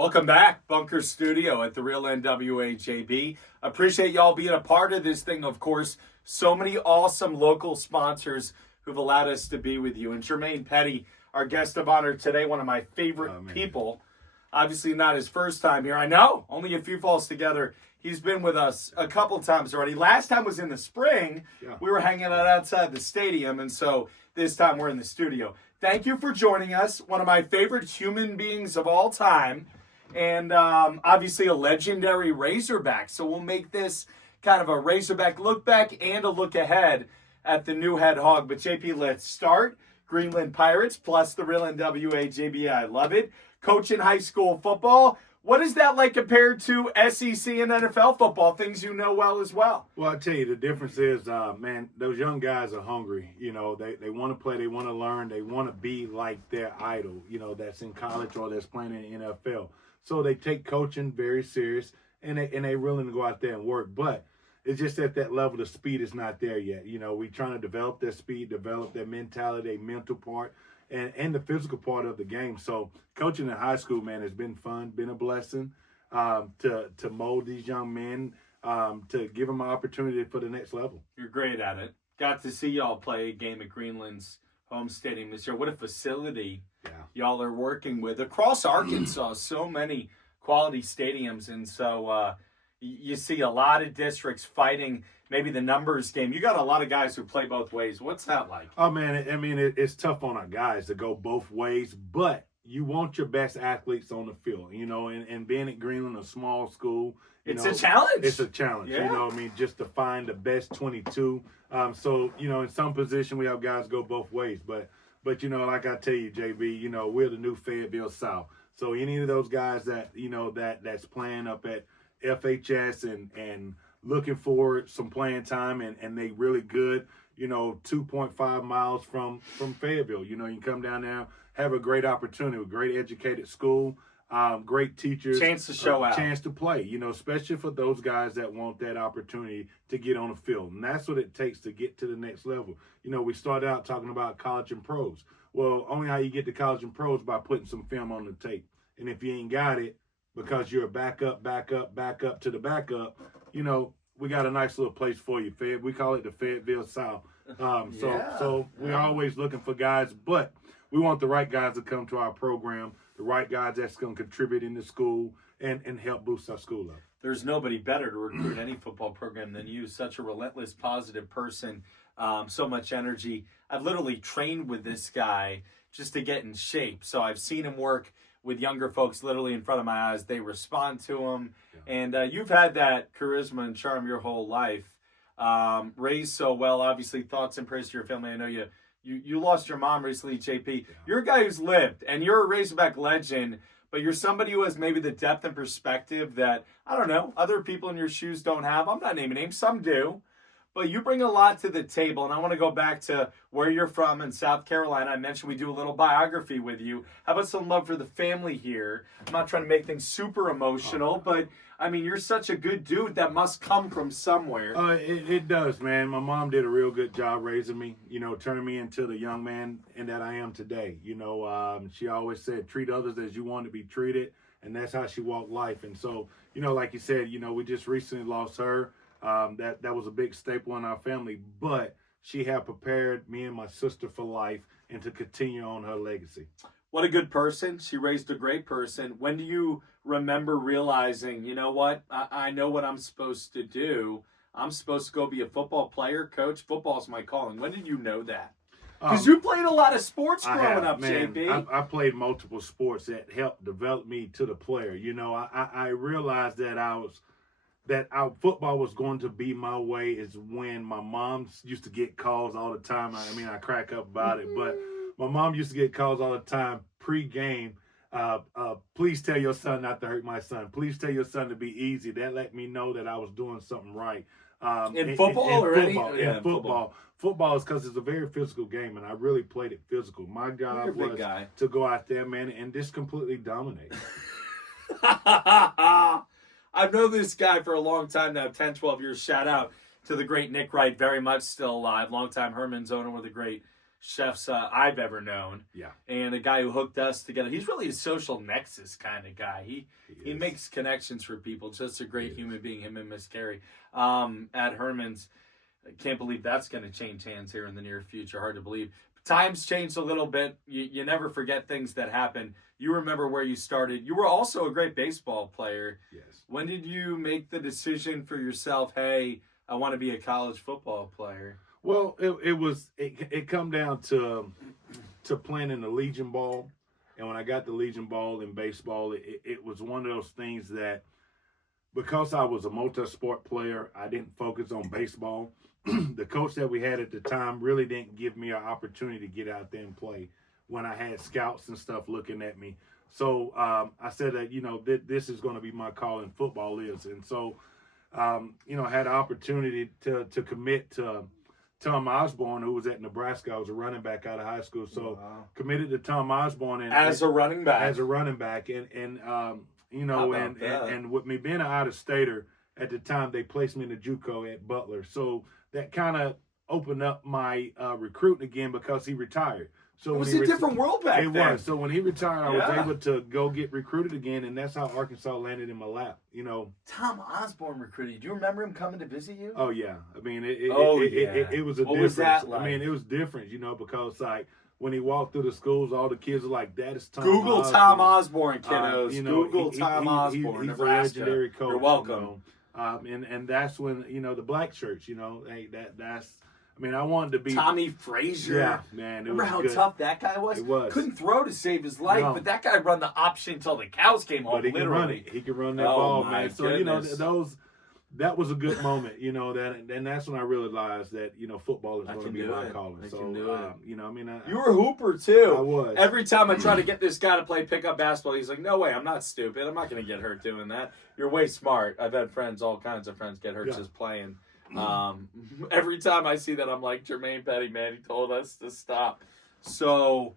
Welcome back, Bunker Studio at the Real NWAJB. Appreciate y'all being a part of this thing, of course. So many awesome local sponsors who've allowed us to be with you. And Jermaine Petty, our guest of honor today, one of my favorite people. Obviously not his first time here. I know, only a few falls together. He's been with us a couple times already. Last time was in the spring. Yeah. We were hanging out outside the stadium, and so this time we're in the studio. Thank you for joining us. One of my favorite human beings of all time. And obviously a legendary Razorback. So we'll make this kind of a Razorback look back and a look ahead at the new Head Hog. But JP, let's start. Greenland Pirates plus the Real NWAJB. I love it. Coaching high school football. What is that like compared to SEC and NFL football? Things you know well as well. Well, I'll tell you, the difference is, man, those young guys are hungry. You know, they want to play, they want to learn, they want to be like their idol, you know, that's in college or that's playing in the NFL. So they take coaching very serious, and they're willing to go out there and work. But it's just at that level, the speed is not there yet. You know, we're trying to develop their speed, develop their mentality, their mental part, and the physical part of the game. So coaching in high school, man, has been fun, been a blessing to mold these young men, to give them an opportunity for the next level. You're great at it. Got to see y'all play a game at Greenland's home stadium this year. What a facility y'all are working with. Across Arkansas, so many quality stadiums. And so you see a lot of districts fighting maybe the numbers game. You got a lot of guys who play both ways. What's that like? Oh, man, I mean, it's tough on our guys to go both ways, but you want your best athletes on the field, you know, and being at Greenland, a small school. It's a challenge. It's a challenge, you know what I mean, just to find the best 22. So, you know, in some position we have guys go both ways. But you know, like I tell you, JB, you know, we're the new Fayetteville South. So any of those guys that, you know, that's playing up at FHS and looking for some playing time and they really good, you know, 2.5 miles from Fayetteville. You know, you can come down there, have a great opportunity, a great educated school, great teachers. Chance to show out. Chance to play, you know, especially for those guys that want that opportunity to get on the field. And that's what it takes to get to the next level. You know, we started out talking about college and pros. Well, only how you get to college and pros by putting some film on the tape. And if you ain't got it, because you're a backup to the backup, you know, we got a nice little place for you. We call it the Fayetteville South. So we're always looking for guys, but we want the right guys to come to our program, the right guys that's going to contribute in the school and help boost our school up. There's nobody better to recruit any football program than you. Such a relentless, positive person, so much energy. I've literally trained with this guy just to get in shape. So I've seen him work with younger folks literally in front of my eyes. They respond to him. Yeah. And you've had that charisma and charm your whole life. Raised so well, obviously, thoughts and prayers to your family. I know you lost your mom recently, JP. Yeah. You're a guy who's lived, and you're a Razorback legend, but you're somebody who has maybe the depth and perspective that, I don't know, other people in your shoes don't have. I'm not naming names, some do. But you bring a lot to the table, and I want to go back to where you're from in South Carolina. I mentioned we do a little biography with you. How about some love for the family here? I'm not trying to make things super emotional, but, I mean, you're such a good dude. That must come from somewhere. It does, man. My mom did a real good job raising me, you know, turning me into the young man and that I am today. You know, she always said, treat others as you want to be treated, and that's how she walked life. And so, you know, like you said, you know, we just recently lost her. That was a big staple in our family, but she had prepared me and my sister for life and to continue on her legacy. What a good person. She raised a great person. When do you remember realizing, you know what, I know what I'm supposed to do. I'm supposed to go be a football player, coach. Football's my calling. When did you know that? Because you played a lot of sports growing up, man, JB. I played multiple sports that helped develop me to the player. You know, I realized that our football was going to be my way is when my mom used to get calls all the time. I mean, I crack up about it, but my mom used to get calls all the time pre-game. Please tell your son not to hurt my son. Please tell your son to be easy. That let me know that I was doing something right. In football or football, any? In football. Football is because it's a very physical game, and I really played it physical. My job was to go out there, man, and just completely dominate. I've known this guy for a long time now, 10, 12 years. Shout out to the great Nick Wright, very much still alive. Longtime Herman's owner with a great chefs I've ever known. Yeah. And a guy who hooked us together. He's really a social nexus kind of guy. He makes connections for people. Just a great human being, him and Miss Carrie. At Herman's. I can't believe that's going to change hands here in the near future. Hard to believe. Times changed a little bit. You never forget things that happen. You remember where you started. You were also a great baseball player. Yes. When did you make the decision for yourself, hey, I want to be a college football player? Well, it come down to playing in the Legion Ball. And when I got the Legion Ball in baseball, it was one of those things that because I was a multi-sport player, I didn't focus on baseball. The coach that we had at the time really didn't give me an opportunity to get out there and play when I had scouts and stuff looking at me. So I said that, this is going to be my calling, football is. And so, I had an opportunity to commit to Tom Osborne, who was at Nebraska. I was a running back out of high school. So committed to Tom Osborne. As a running back. As a running back. And with me being an out-of-stater, at the time, they placed me in the JUCO at Butler. So that kind of opened up my recruiting again because he retired. So it was a different world back then. It was. So when he retired, I was able to go get recruited again, and that's how Arkansas landed in my lap. Tom Osborne recruited you. Do you remember him coming to visit you? Oh yeah. I mean, it was a difference. What was that like? I mean, it was different, because like when he walked through the schools, all the kids were like, "That is Tom." Google Osborne. Tom Osborne, kiddos. Google Tom Osborne. He's Nebraska. a legendary coach. You're welcome. And that's when the black shirts. Hey, that's. I mean, I wanted to be Tommy Frazier. Yeah, man. Remember how tough that guy was? It was. Couldn't throw to save his life, but that guy run the option until the cows came home. But he literally, could run it. He could run that ball, man. Goodness. So that was a good moment. And that's when I realized that football is going to be my calling. You were a hooper too. I was. Every time I try to get this guy to play pickup basketball, he's like, "No way, I'm not stupid. I'm not going to get hurt doing that. You're way smart." I've had all kinds of friends get hurt just playing. Every time I see that, I'm like, Jermaine Petty, man, he told us to stop. So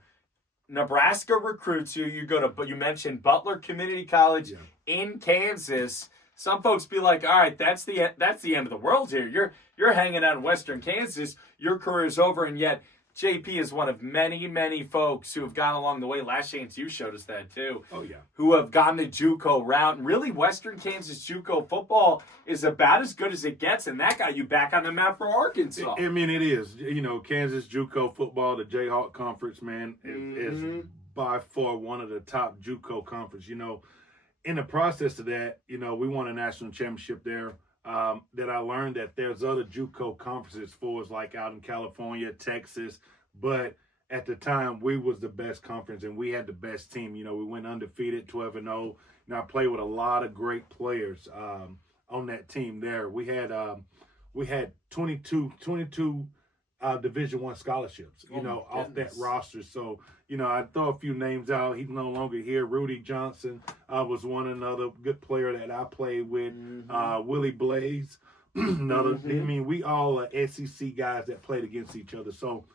Nebraska recruits you. You mentioned Butler Community College in Kansas. Some folks be like, all right, that's the end of the world here. You're hanging out in Western Kansas. Your career's over, and yet JP is one of many, many folks who have gone along the way. Last chance you showed us that too. Oh yeah. Who have gone the JUCO route. And really, Western Kansas JUCO football is about as good as it gets, and that got you back on the map for Arkansas. I mean, it is. Kansas JUCO football, the Jayhawk Conference, man, is by far one of the top JUCO conference. In the process of that, we won a national championship there. That I learned that there's other JUCO conferences for us, like out in California, Texas. But at the time, we was the best conference, and we had the best team. We went undefeated, 12-0. I played with a lot of great players on that team there. We had 22 Division I scholarships, off that roster. So, I'd throw a few names out. He's no longer here. Rudy Johnson was another good player that I played with. Willie Blaze, another. I mean, we all are SEC guys that played against each other. So,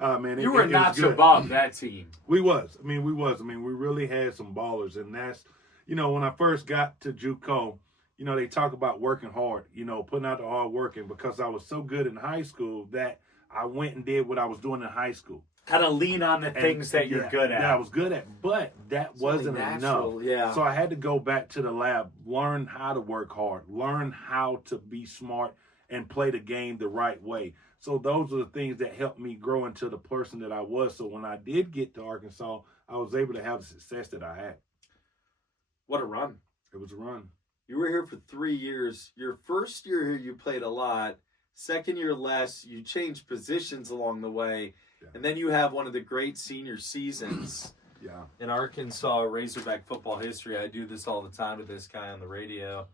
man, you were not above that team. We was. I mean, we really had some ballers, and that's, when I first got to JUCO, they talk about working hard, putting out the hard work, and because I was so good in high school that I went and did what I was doing in high school. Kind of lean on the things that you're good at. That I was good at, but that wasn't enough. Yeah. So I had to go back to the lab, learn how to work hard, learn how to be smart, and play the game the right way. So those are the things that helped me grow into the person that I was. So when I did get to Arkansas, I was able to have the success that I had. What a run. It was a run. You were here for 3 years. Your first year here, you played a lot. Second year less. You changed positions along the way. Yeah. And then you have one of the great senior seasons in Arkansas Razorback football history. I do this all the time with this guy on the radio,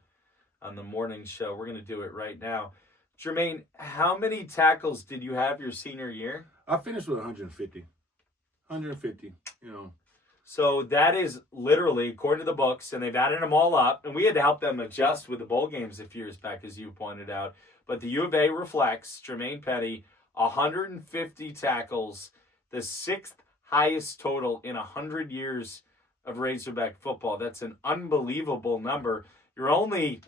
on the morning show. We're going to do it right now. Jermaine, how many tackles did you have your senior year? I finished with 150. 150, So that is literally, according to the books, and they've added them all up, and we had to help them adjust with the bowl games a few years back, as you pointed out. But the U of A reflects, Jermaine Petty, 150 tackles, the sixth highest total in 100 years of Razorback football. That's an unbelievable number. You're only,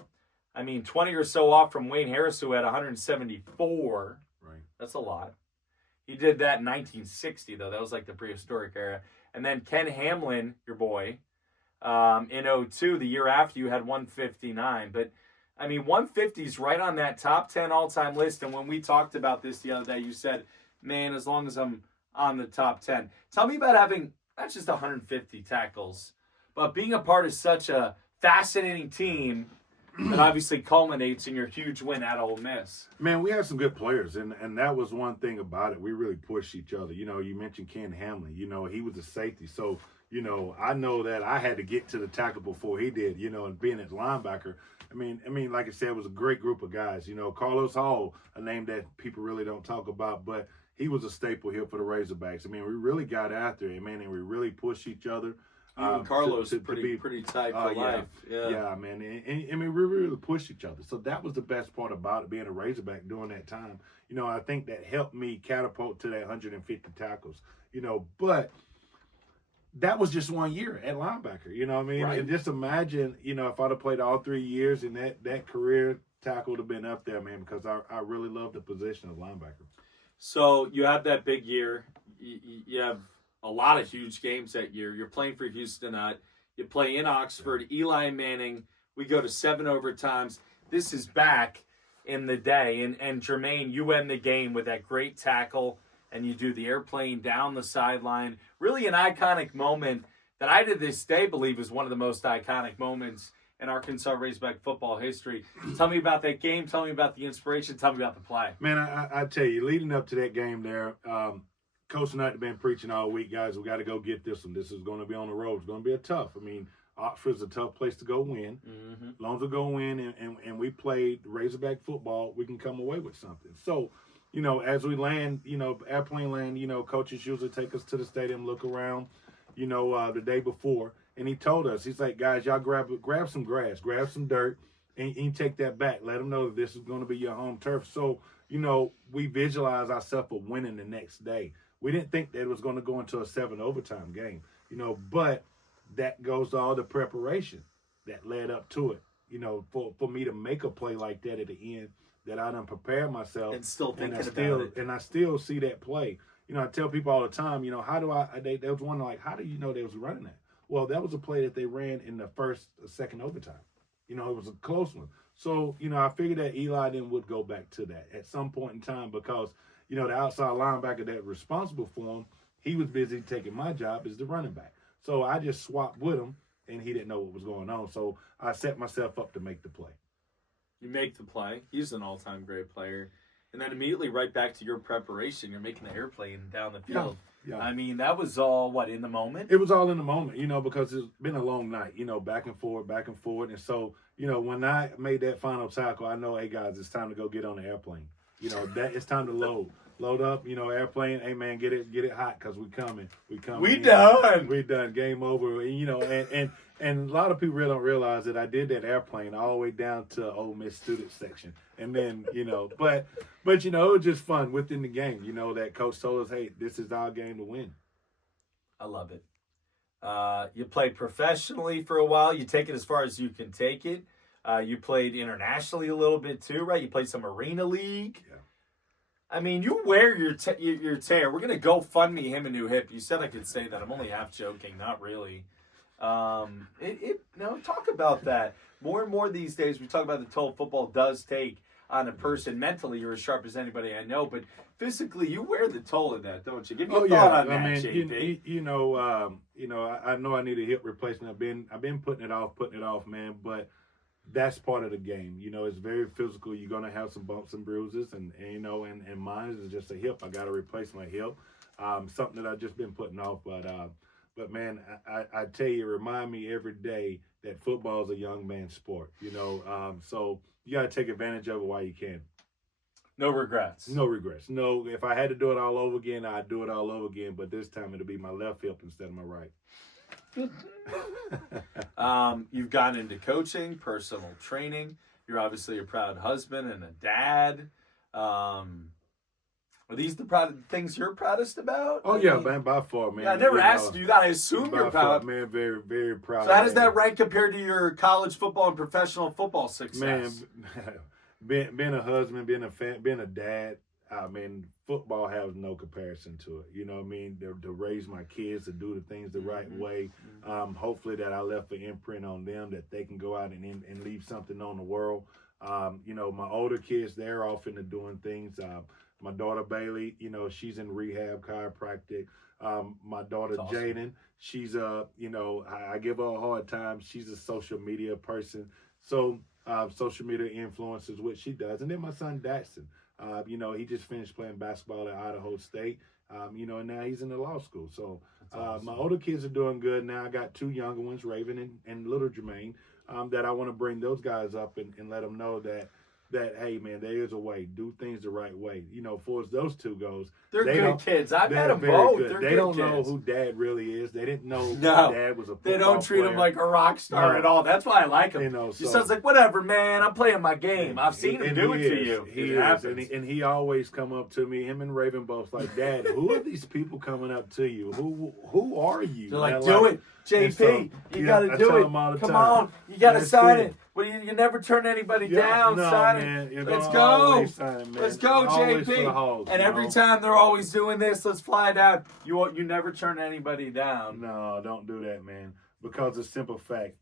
20 or so off from Wayne Harris, who had 174. Right. That's a lot. He did that in 1960, though. That was like the prehistoric era. And then Ken Hamlin, your boy, in 02, the year after, you had 159. But, I mean, 150 is right on that top 10 all-time list. And when we talked about this the other day, you said, man, as long as I'm on the top 10. Tell me about having not just 150 tackles, but being a part of such a fascinating team that obviously culminates in your huge win at Ole Miss. Man, we had some good players, and that was one thing about it. We really pushed each other. You know, you mentioned Ken Hamlin. You know, he was a safety. So, you know, I know that I had to get to the tackle before he did, you know, and being at linebacker. I mean, like I said, it was a great group of guys. You know, Carlos Hall, a name that people really don't talk about, but he was a staple here for the Razorbacks. I mean, we really got after it, man, and we really pushed each other. Carlos pretty tight for life. Yeah, man. And I mean, we really pushed each other. So that was the best part about it, being a Razorback during that time. You know, I think that helped me catapult to that 150 tackles. You know, but that was just 1 year at linebacker. You know what I mean? Right. And just imagine, you know, if I'd have played all 3 years and that career tackle would have been up there, man, because I really love the position of linebacker. So you have that big year. You have a lot of huge games that year. You're playing for Houston. You play in Oxford. Eli Manning. We go to 7 overtimes. This is back in the day. And Jermaine, you end the game with that great tackle, and you do the airplane down the sideline. Really an iconic moment that I to this day believe is one of the most iconic moments in Arkansas Razorback football history. Tell me about that game. Tell me about the inspiration. Tell me about the play. Man, I tell you, leading up to that game there, Coach Knight had been preaching all week, guys, we got to go get this one. This is going to be on the road. It's going to be a tough. I mean, Oxford's a tough place to go win. Mm-hmm. As long as we go win and we played Razorback football, we can come away with something. So, you know, as we land, you know, airplane land, you know, coaches usually take us to the stadium, look around, you know, the day before. And he told us, he's like, guys, y'all grab some grass, grab some dirt, and you take that back. Let them know that this is going to be your home turf. So, you know, we visualize ourselves of winning the next day. We didn't think that it was going to go into a 7 overtime game, you know, but that goes to all the preparation that led up to it, you know, for me to make a play like that at the end, that I done prepared myself. And still thinking about it. And I still see that play. You know, I tell people all the time, you know, how do they was wondering, like, how do you know they was running that? Well, that was a play that they ran in the second overtime. You know, it was a close one. So, you know, I figured that Eli then would go back to that at some point in time because, you know, the outside linebacker that was responsible for him, he was busy taking my job as the running back. So I just swapped with him, and he didn't know what was going on. So I set myself up to make the play. You make the play. He's an all-time great player. And then immediately right back to your preparation. You're making the airplane down the field. Yeah. I mean, that was all, in the moment? It was all in the moment, you know, because it's been a long night, you know, back and forth. And so, you know, when I made that final tackle, I know, hey, guys, it's time to go get on the airplane. You know, that it's time to load up, you know, airplane. Hey, man, get it hot because we coming. We done. Game over. And, you know, and a lot of people really don't realize that I did that airplane all the way down to Ole Miss student section. And then, you know, but you know, it was just fun within the game. You know, that coach told us, hey, this is our game to win. I love it. You played professionally for a while. You take it as far as you can take it. You played internationally a little bit too, right? You played some Arena League. Yeah. I mean, you wear your tear. We're going to go fund me him a new hip. You said I could say that. I'm only half joking, not really. No, talk about that. More and more these days, we talk about the toll football does take on a person. Mentally, you're as sharp as anybody I know, but physically, you wear the toll of that, don't you? Give me a thought on that, JP. You know, I know I need a hip replacement. I've been putting it off, man, but that's part of the game. You know, it's very physical. You're going to have some bumps and bruises, and you know, and mine is just a hip. I got to replace my hip. Something that I've just been putting off, but man, I tell you, remind me every day that football is a young man's sport, you know, so you got to take advantage of it while you can. No regrets. No regrets. No, if I had to do it all over again, I'd do it all over again, but this time it'll be my left hip instead of my right. You've gotten into coaching, personal training. You're obviously a proud husband and a dad. Are these the things you're proudest about? Oh, yeah, man, by far, man. Yeah, I never asked you. You got to assume you're proud. Man, very, very proud. So how does that rank compared to your college football and professional football success? Man, being a husband, being a dad, I mean, football has no comparison to it. You know what I mean? To raise my kids, to do the things the right way. Hopefully that I left an imprint on them, that they can go out and leave something on the world. You know, my older kids, they're off into doing things. My daughter Bailey, you know, she's in rehab chiropractic. My daughter That's awesome. Jaden, she's you know, I give her a hard time. She's a social media person. So social media influences what she does. And then my son Datson, you know, he just finished playing basketball at Idaho State. You know, and now he's in the law school. So awesome. my older kids are doing good. Now I got 2 younger ones, Raven and little Jermaine, that I want to bring those guys up and let them know that, hey, man, there is a way. Do things the right way. You know, for as those 2 goes. They're good kids. I met them both. They're they good don't kids. know who Dad really is. They didn't know Dad was a football They don't treat player. him like a rock star at all. That's why I like him. You know, Your so, son's like, whatever, man. I'm playing my game. I've seen him do it to you. He It is. happens. And he always come up to me. Him and Raven both like, Dad, who are these people coming up to you? Who are you? They're like, And do it, JP. so, You got to I do tell it. them all the Come time. on. You got to That's sign it. it. Well, you never turn anybody Yeah, down. no, Sign man, it. you Let's don't go. always sign it, man. Let's go, Always for the JP. Hogs, And you every know? time they're always doing this, let's fly down. You never turn anybody down. No, don't do that, man. Because the simple fact,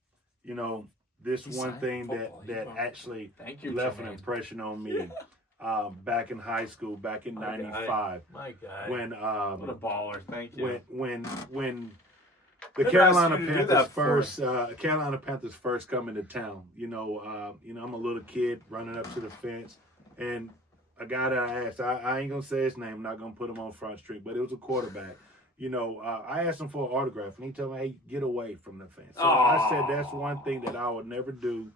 you know, this one thing that actually Thank you, left an Jermaine. impression on me back in high school, back in My guy. '95, My God. when What a baller. Thank you. when the Who Carolina asked you to do Panthers that for? Carolina Panthers first come into town. You know, I'm a little kid running up to the fence, and a guy that I asked, I ain't gonna say his name, I'm not gonna put him on Front Street, but it was a quarterback. You know, I asked him for an autograph, and he told me, "Hey, get away from the fence." So I said, that's one thing that I would never do,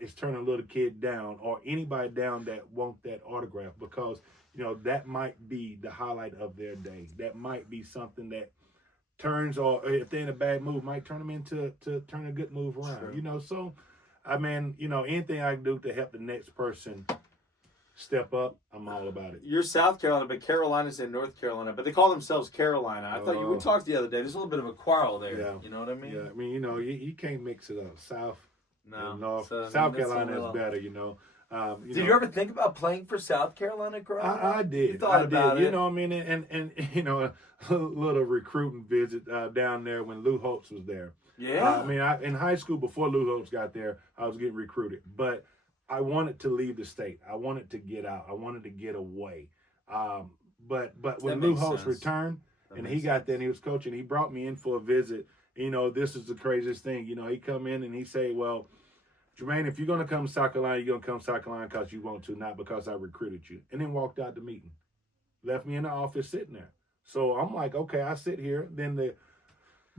is turn a little kid down or anybody down that want that autograph, because you know that might be the highlight of their day. That might be something that turns, or if they're in a bad move, might turn them into to turn a good move around. Sure. You know, so I mean, you know, anything I can do to help the next person step up, I'm all about it. You're South Carolina, but Carolina's in North Carolina. But they call themselves Carolina. I thought we talked the other day. There's a little bit of a quarrel there. Yeah. You know what I mean? Yeah, I mean, you know, you can't mix it up. South and North. So, I mean, South that's a Carolina little- is better, you know. Did you ever think about playing for South Carolina growing up? I did. You thought about it. You know, I mean, and you know, a little recruiting visit down there when Lou Holtz was there. Yeah. I mean, in high school before Lou Holtz got there, I was getting recruited, but I wanted to leave the state. I wanted to get out. I wanted to get away. But when That Lou makes Holtz sense. returned That and makes he got there and he was coaching, he brought me in for a visit. You know, this is the craziest thing. You know, he come in and he say, well, Jermaine, if you're going to come to South Carolina, you're going to come to South Carolina because you want to, not because I recruited you. And then walked out the meeting. Left me in the office sitting there. So I'm like, okay, I sit here. Then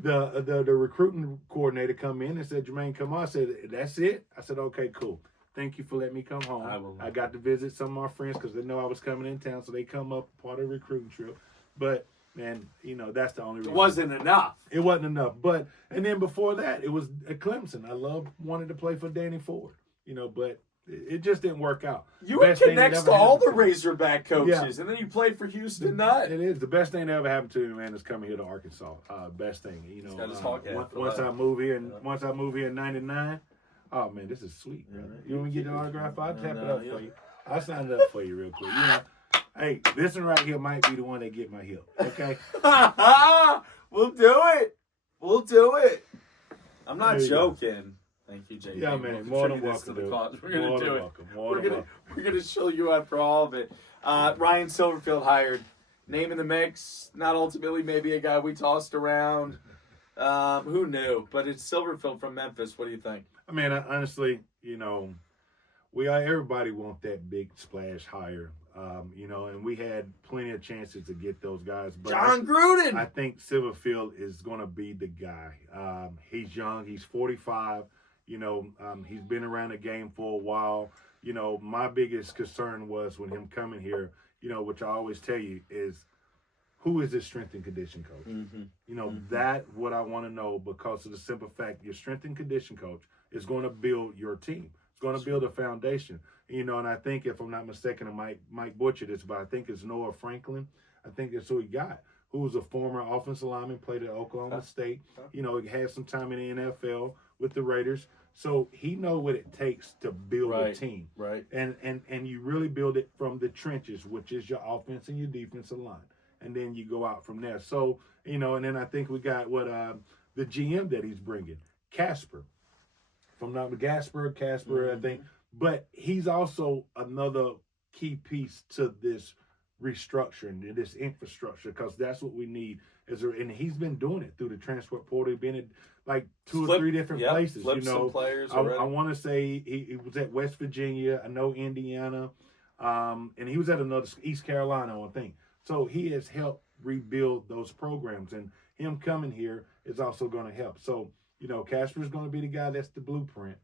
the recruiting coordinator come in and said, Jermaine, come on. I said, that's it? I said, okay, cool. Thank you for letting me come home. I got to visit some of my friends because they know I was coming in town, so they come up part of the recruiting trip. But, man, you know, that's the only reason. It wasn't enough. It wasn't enough. But, and then before that, it was at Clemson. I wanted to play for Danny Ford, you know, but it just didn't work out. You were Best thing that next ever to all happened the to me. Razorback coaches, and then you played for Houston Nutt. It is the best thing that ever happened to me, man. Is coming here to Arkansas. Best thing, you know. got his hog hat for once life. I move here, and once I move here in '99, oh man, this is sweet, brother. You want me to get the autograph? I'll tap it up for you. I'll sign it up for you real quick. You know, hey, this one right here might be the one that get my hip. Okay. We'll do it. We'll do it. I'm not There you go. joking. Thank you, JP. Yeah, man. We'll More than contribute this to welcome. the dude. cause. We're gonna More do than it. welcome. More than welcome. We're gonna show you out for all of it. Ryan Silverfield hired. Name in the mix. Not ultimately maybe a guy we tossed around. Who knew? But it's Silverfield from Memphis. What do you think? I mean, honestly, you know, everybody want that big splash hire, you know, and we had plenty of chances to get those guys. But John Gruden. I think Silverfield is going to be the guy. He's young. He's 45. You know, he's been around the game for a while. You know, my biggest concern was when him coming here, you know, which I always tell you is, who is his strength and condition coach? Mm-hmm. You know, that what I want to know, because of the simple fact your strength and condition coach is going to build your team. It's going to build a foundation. You know, and I think, if I'm not mistaken, I might butcher this, but I think it's Noah Franklin. I think that's who he got, who was a former offensive lineman, played at Oklahoma State. You know, he had some time in the NFL with the Raiders. So he know what it takes to build a Right. team. Right. And you really build it from the trenches, which is your offense and your defensive line. And then you go out from there. So, and then I think we got the GM that he's bringing, Casper. From Casper, I think. But he's also another key piece to this restructuring, this infrastructure, because that's what we need. And he's been doing it through the transfer portal. He's been in like two or three different places. Some players I want to say he was at West Virginia. I know Indiana, and he was at another East Carolina, I think. So he has helped rebuild those programs, and him coming here is also going to help. So Casper's going to be the guy that's the blueprint.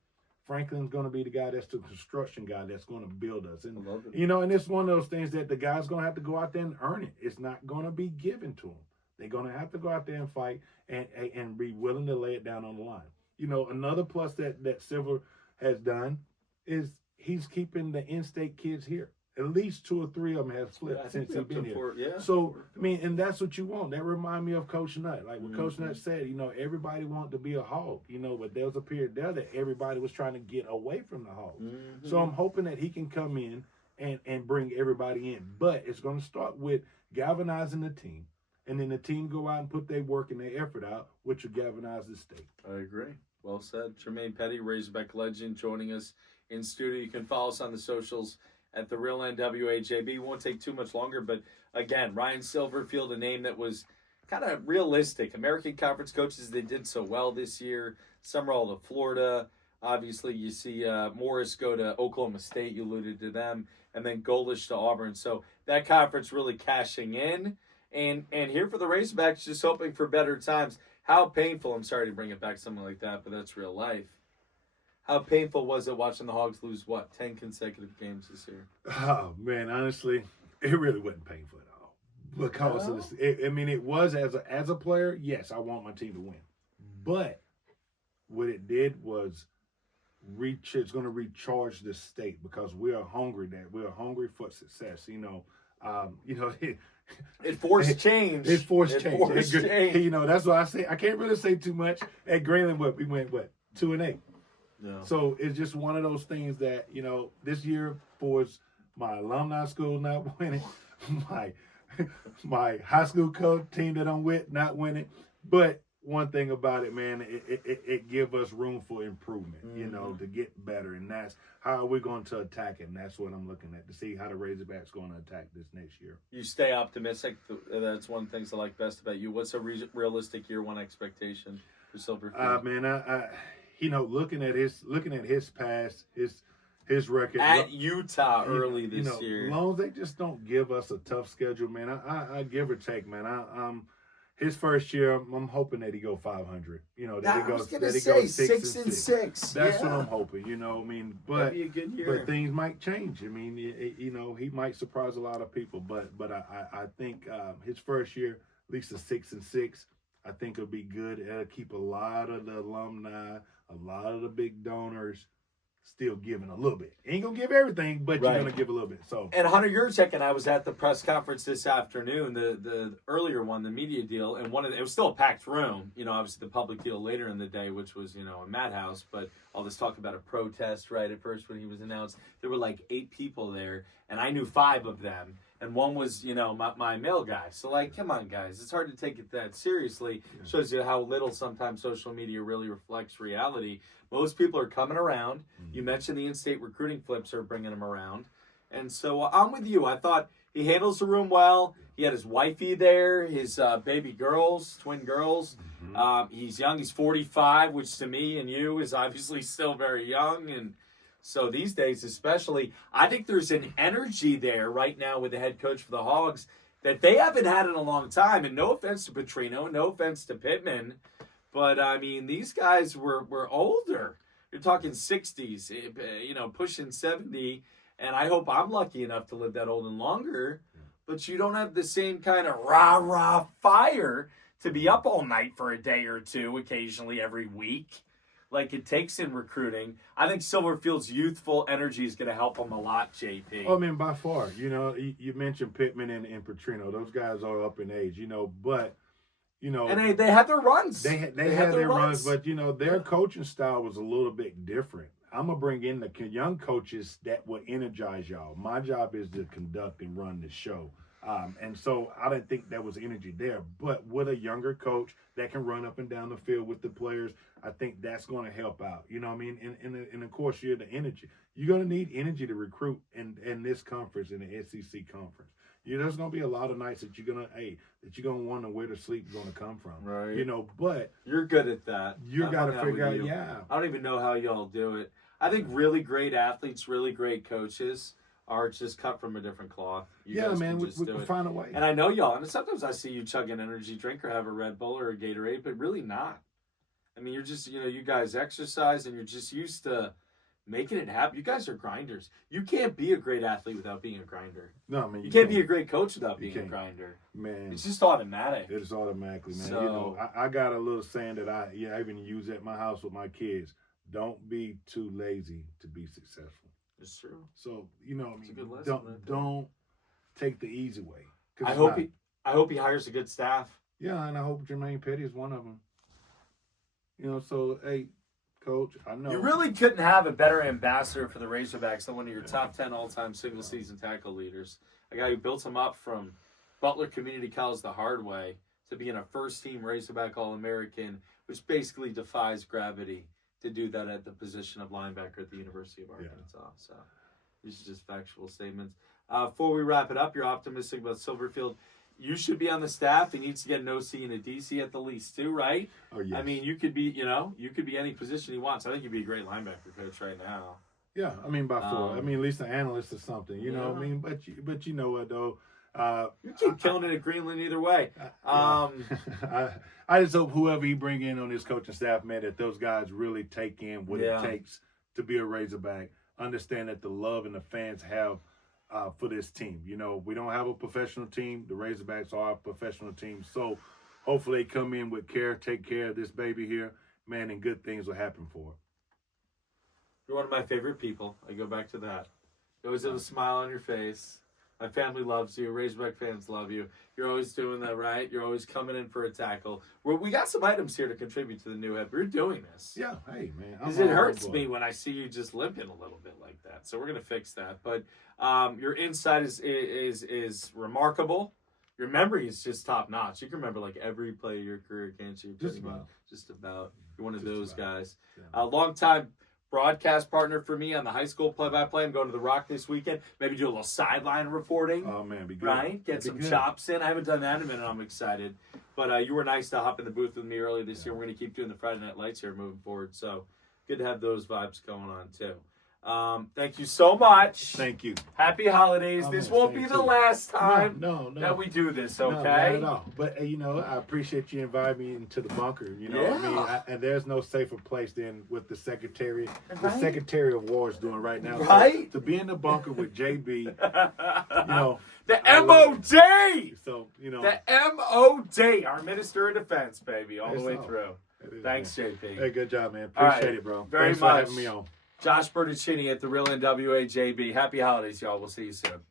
Franklin's going to be the guy that's the construction guy that's going to build us. And, and it's one of those things that the guy's going to have to go out there and earn it. It's not going to be given to him. They're going to have to go out there and fight and be willing to lay it down on the line. Another plus that Silver has done is he's keeping the in-state kids here. At least 2 or 3 of them have flipped since he's been here. So, and that's what you want. That remind me of Coach Nutt. Like what Coach Nutt said, everybody wanted to be a Hog, but there was a period there that everybody was trying to get away from the Hogs. So I'm hoping that he can come in and bring everybody in. But it's going to start with galvanizing the team, and then the team go out and put their work and their effort out, which will galvanize the state. I agree. Well said. Jermaine Petty, Razorback legend, joining us in studio. You can follow us on the socials at the Real NWAJB. Won't take too much longer, but again, Ryan Silverfield, a name that was kind of realistic. American Conference coaches, they did so well this year. Summerall to Florida. Obviously, you see Morris go to Oklahoma State. You alluded to them. And then Golish to Auburn. So that conference really cashing in. And here for the Razorbacks, just hoping for better times. How painful, I'm sorry to bring it back something like that, but that's real life. How painful was it watching the Hogs lose, 10 consecutive games this year? Oh, man, honestly, it really wasn't painful at all. Because of this, it was as a player, yes, I want my team to win. But what it did was it's going to recharge the state because we are hungry. We're hungry for success. It forced change. It forced change. That's why I say I can't really say too much. At Greenland, we went 2-8. Yeah. So it's just one of those things that this year for my alumni school not winning, my high school coach team that I'm with not winning. But one thing about it, man, it give us room for improvement, to get better, and that's how we're going to attack it. And that's what I'm looking at to see how the Razorbacks going to attack this next year. You stay optimistic. That's one of the things I like best about you. What's a realistic year one expectation for Silverfield? Man, I looking at his past, his record at Utah early this year. As long as they just don't give us a tough schedule, man. I give or take, man. His first year, I'm hoping that he go 500. That he goes 6-6. That's what I'm hoping. But that'd be a good year. But things might change. He might surprise a lot of people. But I think his first year, at least a 6-6. I think it'll be good. It'll keep a lot of the alumni, a lot of the big donors still giving a little bit. Ain't gonna give everything, but you're gonna give a little bit. So, and Hunter Yurchek and I was at the press conference this afternoon, the earlier one, the media deal, and it was still a packed room. Obviously the public deal later in the day, which was a madhouse. But all this talk about a protest right at first when he was announced, there were like 8 people there, and I knew 5 of them. And one was, my male guy. So, come on, guys. It's hard to take it that seriously. Shows you how little sometimes social media really reflects reality. Most people are coming around. You mentioned the in-state recruiting flips are bringing them around. And so I'm with you. I thought he handles the room well. He had his wifey there, his baby girls, twin girls. He's young. He's 45, which to me and you is obviously still very young. And so these days especially, I think there's an energy there right now with the head coach for the Hogs that they haven't had in a long time. And no offense to Petrino, no offense to Pittman, but these guys were older. You're talking 60s, pushing 70, and I hope I'm lucky enough to live that old and longer. But you don't have the same kind of rah-rah fire to be up all night for a day or two, occasionally every week, like it takes in recruiting. I think Silverfield's youthful energy is going to help him a lot, JP. Oh, by far. You mentioned Pittman and Petrino. Those guys are up in age, but, You know, And they had their runs. they had their runs, but you know their coaching style was a little bit different. I'm gonna bring in the young coaches that will energize y'all. My job is to conduct and run the show, and so I didn't think there was energy there. But with a younger coach that can run up and down the field with the players, I think that's going to help out. You know what I mean? And of course, you're the energy. You're going to need energy to recruit in this conference, in the SEC conference. There's going to be a lot of nights that you're going to wonder where the sleep's going to come from. Right. You know, but you're good at that. You got to figure out. Yeah. I don't even know how y'all do it. I think really great athletes, really great coaches are just cut from a different cloth. You guys man, can we just do it. find a way. And I know y'all, and sometimes I see you chug an energy drink or have a Red Bull or a Gatorade, but really not. I mean, you're just, you guys exercise and you're just used to making it happen. You guys are grinders. You can't be a great athlete without being a grinder. No, I mean, you can't be a great coach without being a grinder. Man, it's just automatic. It's automatically, man. So, I got a little saying that I even use at my house with my kids. Don't be too lazy to be successful. It's true. So, it's a good lesson don't take the easy way. I hope he hires a good staff. Yeah, and I hope Jermaine Petty is one of them. So, hey, Coach, I know. You really couldn't have a better ambassador for the Razorbacks than one of your top 10 all-time single-season tackle leaders. A guy who built them up from Butler Community College the hard way to being a first-team Razorback All-American, which basically defies gravity to do that at the position of linebacker at the University of Arkansas. Yeah. So these are just factual statements. Before we wrap it up, you're optimistic about Silverfield. You should be on the staff. He needs to get an OC and a DC at the least too, right? Oh, yes. I mean, you could be any position he wants. I think you'd be a great linebacker coach right now. Yeah, I mean, by far. I mean, at least an analyst or something. You know what I mean? But you know what, though? You keep killing it at Greenland either way. I just hope whoever he bring in on his coaching staff, man, that those guys really take in what it takes to be a Razorback. Understand that the love and the fans have for this team. We don't have a professional team. The Razorbacks are a professional team. So hopefully they come in with care, take care of this baby here, man, and good things will happen for it. You're one of my favorite people. I go back to that. You always have a smile on your face. My family loves you. Razorback fans love you. You're always doing that right. You're always coming in for a tackle. We got some items here to contribute to the new head. We're doing this. Yeah, hey, man. Because it hurts me when I see you just limping a little bit like that. So we're going to fix that. But your insight is remarkable. Your memory is just top notch. You can remember like every play of your career, can't you? Just about. You're one of those guys. A long time broadcast partner for me on the high school play-by-play. I'm going to the Rock this weekend. Maybe do a little sideline reporting. Oh, man, be good. Right? Get some chops in. I haven't done that in a minute. I'm excited. But you were nice to hop in the booth with me earlier this year. We're going to keep doing the Friday Night Lights here moving forward. So good to have those vibes going on, too. Thank you so much. Thank you. Happy holidays. This won't be the last time no. that we do this, okay? No, not at all. But, I appreciate you inviting me into the bunker. I mean, and there's no safer place than with the Secretary of War is doing right now. Right? So, to be in the bunker with JB, The MOD! So, The MOD, our Minister of Defense, baby, all the way through. Thanks, JP. Hey, good job, man. Appreciate it, bro. Very Thanks much. for having me on. Josh Bertuccini at the Real NWA JB. Happy holidays, y'all. We'll see you soon.